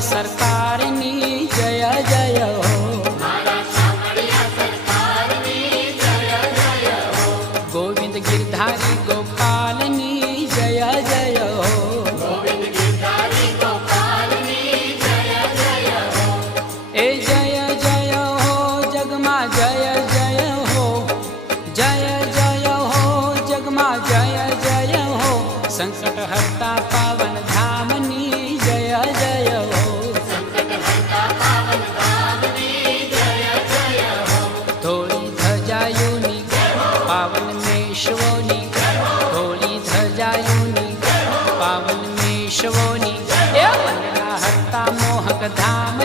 સરકારની જય જય હો, ગોવિંદ ગિરધારી ગોપાલની જય જય હો, એ જય જય હો જગમાં જય જય હો, જય જય હો જગમાં જય જય હો, સંકટ હરતા પાવન ધામની જય જય હો, ધોળી ધજાયુની પાવન મેશ્વોની, ધોળી ધજાયુની પાવન મેશ્વોની, એ વંદના હરતા મોહક ધામ